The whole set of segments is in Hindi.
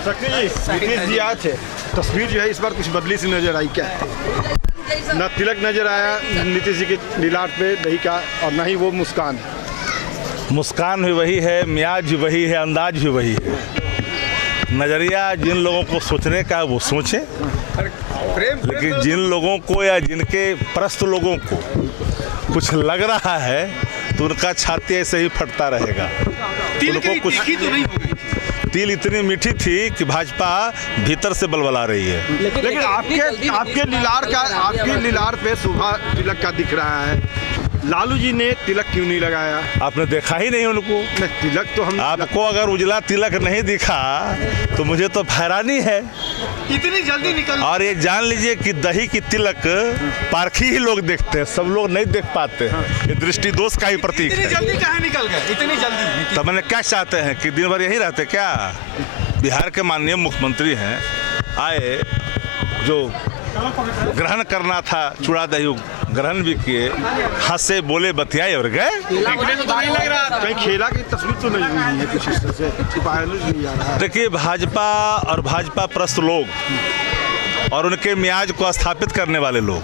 नीतीश जी आए थे, तस्वीर जो है इस बार कुछ बदली सी नजर आई, क्या है? ना तिलक नजर आया नीतीश जी के लीलाट पे दही का, और ना ही वो मुस्कान। मुस्कान भी वही है, मियाज भी वही है, अंदाज भी वही है। नज़रिया जिन लोगों को सोचने का वो सोचें, लेकिन जिन लोगों को या जिनके प्रस्त लोगों को कुछ लग रहा है तो उनका छाती ऐसे ही फटता रहेगा। उनको कुछ तिल इतनी मीठी थी कि भाजपा भीतर से बलबला रही है। लेकिन आपके लीलार पे सुबह तिलक का दिख रहा है, लालू जी ने तिलक क्यों नहीं लगाया? आपने देखा ही नहीं उनको। तिलक तो हम, आपको अगर उजला तिलक नहीं दिखा तो मुझे तो हैरानी है। इतनी जल्दी निकल, और ये जान लीजिए कि दही की तिलक पारखी ही लोग देखते हैं, सब लोग नहीं देख पाते हैं। ये दृष्टि दोष का ही प्रतीक है। इतनी जल्दी कहाँ निकल गए? इतनी जल्दी तो मैंने क्या चाहते हैं कि दिन भर यही रहते क्या? बिहार के माननीय मुख्यमंत्री हैं, आए, जो ग्रहण करना था चूड़ा दही ग्रहण भी किए, हंसे बोले बतियाए और गए। कहीं खेला की तस्वीर तो नहीं हुई है कुछ इस तरह से, छुपाया नहीं जा रहा है। देखिए, भाजपा और भाजपा प्रस्त लोग और उनके मियाज को स्थापित करने वाले लोग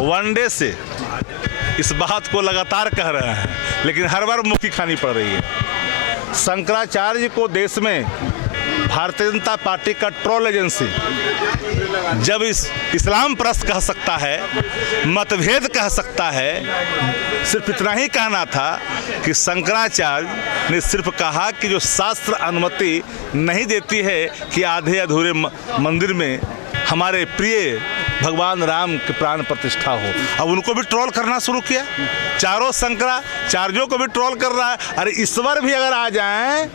वनडे से इस बात को लगातार कह रहे हैं, लेकिन हर बार मुक्की खानी पड़ रही है। शंकराचार्य को देश में भारतीय जनता पार्टी का ट्रोल एजेंसी जब इस्लाम परस्त कह सकता है, मतभेद कह सकता है, सिर्फ इतना ही कहना था कि शंकराचार्य ने सिर्फ कहा कि जो शास्त्र अनुमति नहीं देती है कि आधे अधूरे मंदिर में हमारे प्रिय भगवान राम के प्राण प्रतिष्ठा हो। अब उनको भी ट्रोल करना शुरू किया, चारों शंकराचार्यों को भी ट्रोल कर रहा है। अरे ईश्वर भी अगर आ जाएं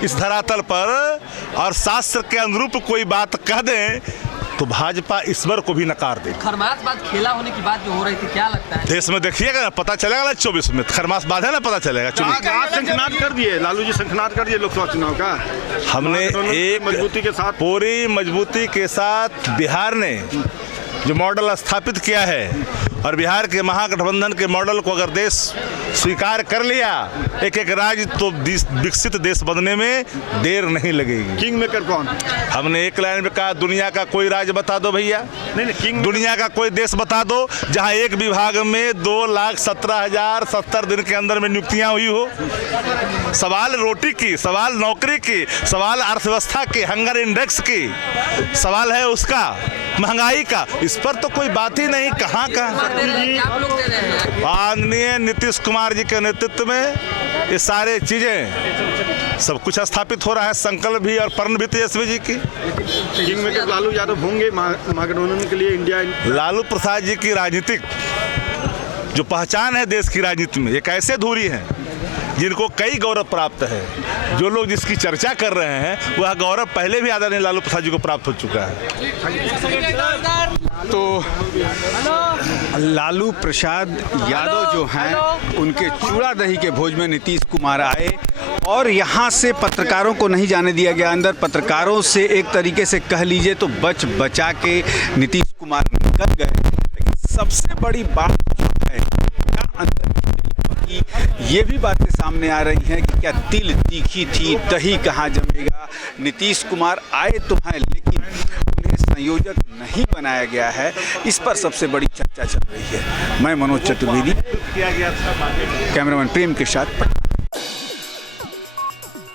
इस धरातल पर और शास्त्र के अनुरूप कोई बात कह दें तो भाजपा ईश्वर को भी नकार दे। खरमास बाद खेला होने की बात जो हो रही थी, क्या लगता है देश में? देखिएगा ना, पता चलेगा ना 24 में खरमास बाद है ना, पता चलेगा। शंखनाद कर दिए लालू जी, शंखनाद कर दिए लोकसभा चुनाव का। हमने एक मजबूती के साथ, पूरी मजबूती के साथ बिहार ने जो मॉडल स्थापित किया है, और बिहार के महागठबंधन के मॉडल को अगर देश स्वीकार कर लिया, एक एक राज्य, तो विकसित देश बनने में देर नहीं लगेगी। किंग मेकर कौन? हमने एक लाइन में कहा, दुनिया का कोई राज्य बता दो भैया। नहीं, किंग दुनिया का कोई देश बता दो जहां एक विभाग में 2,17,070 दिन के अंदर में नियुक्तियां हुई हो। सवाल रोटी की, सवाल नौकरी की, सवाल अर्थव्यवस्था की, हंगर इंडेक्स की, सवाल है उसका महंगाई का, इस पर तो कोई बात ही नहीं। कहाँ माननीय नीतीश कुमार जी के नेतृत्व में ये सारे चीजें सब कुछ स्थापित हो रहा है। संकल्प भी और प्रण भी तेजस्वी जी की। किंग मेकर लालू यादव होंगे महागठबंधन के लिए इंडिया। लालू प्रसाद जी की राजनीतिक जो पहचान है देश की राजनीति में, एक ऐसे धुरी हैं जिनको कई गौरव प्राप्त है। जो लोग जिसकी चर्चा कर रहे हैं वह गौरव पहले भी आदरणीय लालू प्रसाद जी को प्राप्त हो चुका है। तो लालू प्रसाद यादव जो हैं, उनके चूड़ा दही के भोज में नीतीश कुमार आए और यहाँ से पत्रकारों को नहीं जाने दिया गया अंदर। पत्रकारों से एक तरीके से कह लीजिए तो बचा के नीतीश कुमार निकल गए। लेकिन सबसे बड़ी बात जो है, क्या अंदर ये भी बातें सामने आ रही हैं कि क्या तिल तीखी थी, दही कहाँ जमेगा। नीतीश कुमार आए तो हैं, लेकिन उन्हें संयोजक नहीं बनाया गया है। इस पर सबसे बड़ी चर्चा चल रही है। मैं मनोज चतुर्वेदी, कैमरामैन प्रेम के साथ।